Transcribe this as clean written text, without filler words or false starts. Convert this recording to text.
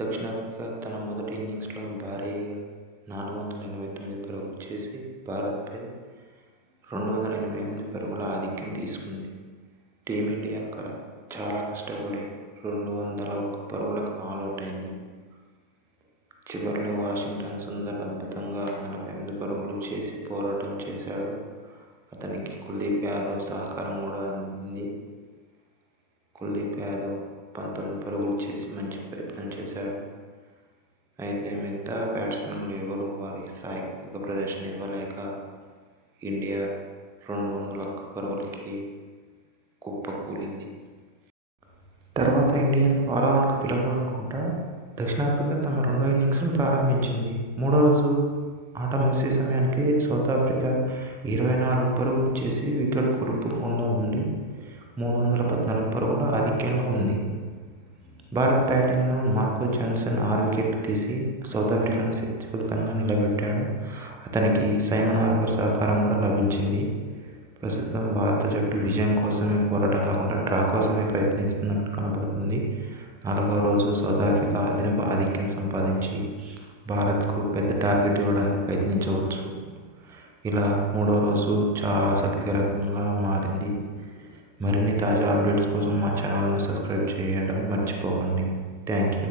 దక్షిణాఫ్రికా తన మొదటి ఇన్నింగ్స్లో భారీగా 489 పరుగులు చేసి భారత్పై 288 పరుగుల ఆధిక్యం తీసుకుంది. టీమిండియా చాలా కష్టపడి 201 పరుగులకు ఆలౌట్ అయింది. చివర్లో వాషింగ్టన్ సుందర్ అద్భుతంగా 48 పరుగులు చేసి పోరాటం చేశాడు. అతనికి కుల్దీప్ యాదవ్ సహకారం కూడా అందింది. కుల్దీప్ యాదవ్ 19 పరుగులు చేసి మంచి ప్రయత్నం చేశాడు. అయితే మిగతా బ్యాట్స్మెన్లు ఎవరూ వారి స్థాయికి తగ్గ ప్రదర్శన ఇవ్వలేక ఇండియా 201 పరుగులకి కుప్పకూలింది. తర్వాత ఇండియన్ ఆల్అవుట్కు పిలవకుండా దక్షిణాఫ్రికా తమ రెండో ఇన్నింగ్స్ను ప్రారంభించింది. మూడో రోజు ఆట ముగిసే సమయానికి సౌత్ ఆఫ్రికా 24 పరుగులు చేసి వికెట్ కోల్పోకుండా ఉండి 314 పరుగుల ఆధిక్యంలో ఉంది. భారత్ బ్యాటింగ్లో మార్కో జాన్సన్ 6 వికెట్లు తీసి సౌత్ ఆఫ్రికాను శక్తివంతంగా నిలబెట్టాడు. అతనికి సైమన్ హార్పర్ సహకారం కూడా లభించింది. ప్రస్తుతం భారత జట్టు విజయం కోసమే పోరాటం కాకుండా డ్రా కోసమే ప్రయత్నిస్తున్నట్టు కనబడుతుంది. 4వ రోజు సౌత్ ఆఫ్రికా అదనపు ఆధిక్యం సంపాదించి భారత్కు పెద్ద టార్గెట్ ఇవ్వడానికి ప్రయత్నించవచ్చు. ఇలా 3వ రోజు చాలా ఆసక్తికరంగా మారింది. మరిన్ని తాజా అప్డేట్స్ కోసం మా ఛానల్ను సబ్స్క్రైబ్ చేయడం మర్చిపోకండి. Thank you.